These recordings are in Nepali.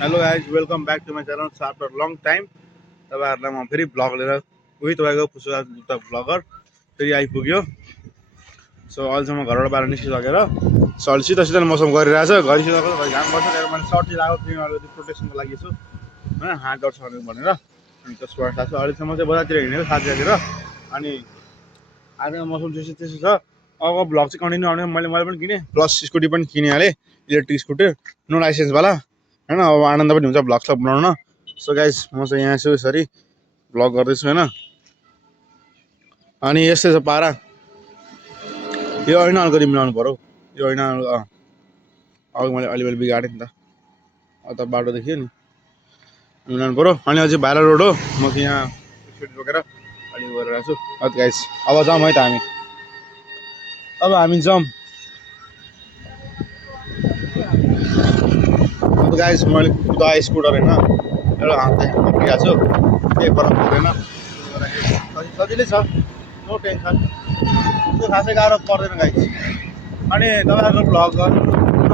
Hello guys welcome back to my channel after long time. तपाईँहरूलाई म फेरि भ्लग लिएर उही तपाईँको पुष्पराज जुत्ता भ्लगर फेरि आइपुग्यो। सो अहिलेसम्म घरबाट बाहिर निस्किसकेर शीतल शीतल मौसम गरिरहेछ। घरि शीतल घरि घाम पर्छ, त्यहाँबाट मैले सर्ट चाहिँ लगाएको तिनीहरूको प्रोटेक्सनको लागि छु होइन, हात डट्छ भनेर। अनि त्यसबाट थाहा छ अहिलेसम्म चाहिँ बजारतिर हिँडेको साथीहरूतिर। अनि आजको मौसम चाहिँ त्यसो छ। अब भ्लग चाहिँ कन्टिन्यू आउने मैले पनि किनेँ, प्लस स्कुटी पनि किनिहालेँ, इलेक्ट्रिक स्कुटर नो लाइसेन्सवाला होइन। अब आनन्द पनि हुन्छ भ्लग सब बनाउन। सो गाइज म चाहिँ यहाँ छु यसरी भ्लग गर्दैछु होइन। अनि यस्तै छ पारा। यो ऐना अलिकति मिलाउनु पऱ्यो, यो ऐना अघि मैले अलिअलि बिगाडेँ नि त, अत बाटो देखियो नि, मिलाउनु पऱ्यो। अनि अझै भाइरल रोड हो, म चाहिँ यहाँ स्कुटी बोकेर अलिक गरिरहेको छु। गाइज अब जाउँ है त हामी जाउँ। अब गाइज मैले कुदाएँ स्कुटर होइन, एउटा हात पक्रिरहेको छु, केही फरक पर्दैन, सजिलै छ, नो टेन्सन, त्यो खासै गाह्रो पर्दैन गाइज। अनि तपाईँहरूको भ्लग गर्नु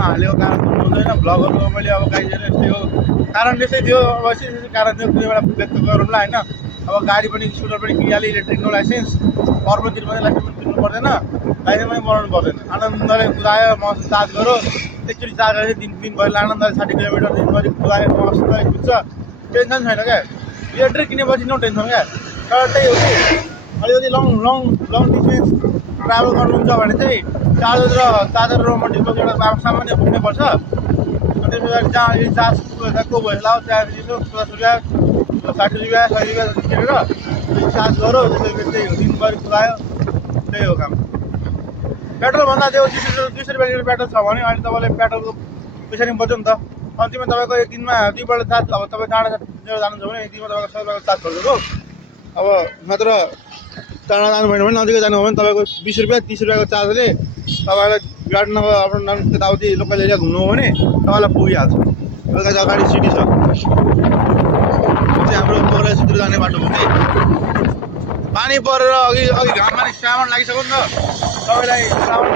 हालेको कारण हुँदैन, भ्लगहरू मैले अब गाइज यस्तै हो, कारण त्यस्तै थियो। अब यस्तै कारण थियो, कुनै बेला व्यक्त गरौँला होइन। अब गाडी पनि स्कुटर पनि किनिहालेँ, इलेक्ट्रिक नो लाइसेन्स, पर्वतिर पनि लाइसेन्स पनि किन्नु पर्दैन, लाइसेन्स पनि बनाउनु पर्दैन। आनन्दले कुदायो, मस्त चार्ज गऱ्यो, एकचोटि चार्ज गरेपछि दिनभरि आनन्दले 60 किलोमिटर दिनभरि कुदायो, मस्तले कुद्छ, टेन्सन छैन क्या। इलेक्ट्रिक किनेपछि नो टेन्सन क्या। तर त्यही हो कि अलिकति लङ डिस्टेन्स ट्राभल गर्नुहुन्छ भने चाहिँ चार्जर र मल्टिपल एउटा सामान्य बोक्नुपर्छ। अनि त्यसको लागि जहाँ चार्ज को भएछ लाओ, त्यहाँपछि यसो 50 रुपियाँ 60 रुपियाँ 100 रुपियाँ जति तिरेर चार्ज गऱ्यो, त्यसै दिनभरि कुदायो, त्यही हो काम। पेट्रोलभन्दा त्यो 200 रुपियाँ लिटर पेट्रोल छ भने अहिले तपाईँले पेट्रोलको पैसा नि बच्यो नि त। अन्तिममा तपाईँको एक दिनमा दुईपल्ट चार्ज, अब तपाईँ टाढा जानुहुन्छ भने एक दिनमा तपाईँको 100 रुपियाँको चार्ज गरिदिएको। अब मात्र टाढा जानु भएन भने, नजिकै जानु भयो भने तपाईँको 20 रुपियाँ 30 रुपियाँको चार्जले तपाईँलाई गाडी नभए आफ्नो यताउति लोकल एरिया घुम्नु हो भने तपाईँलाई पुगिहाल्छ। बेलुका अगाडि सिटी छ, त्यो चाहिँ हाम्रो पोखरातिर जाने बाटो हो कि। पानी परेर अघि घाममा नि श्रावण लागिसक्यो नि त, तपाईँलाई श्रावण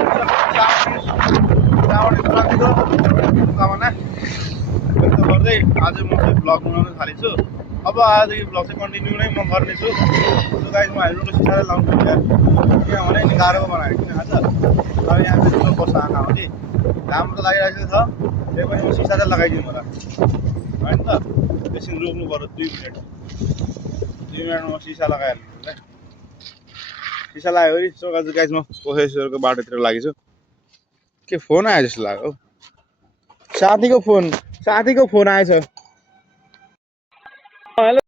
सङ्क्रान्तिको कामना व्यक्त गर्दै आज म चाहिँ भ्लग बनाउन थालेछु। अब आजको भ्लग चाहिँ कन्टिन्यू नै म गर्नेछु। गाइज म हेल्मेटको सिसा लाउँछु यार, किनभने नि गाह्रो बनायो किन थाहा छ। अब यहाँ चाहिँ ठुलो पर्छ आँखा कि घाम त लागिरहेको छ, त्यही पनि म सिसा चाहिँ लगाइदिउँ होला होइन त। एकछिन रोक्नु पऱ्यो 2 मिनटमा म सिसा लगाइहाल्नु होला। सिसा लाग्यो कि सो गाइज म पोखरेश्वरको बाटोतिर लागेछु। के फोन आयो जस्तो लाग्यो, साथीको फोन आएछ। हेलो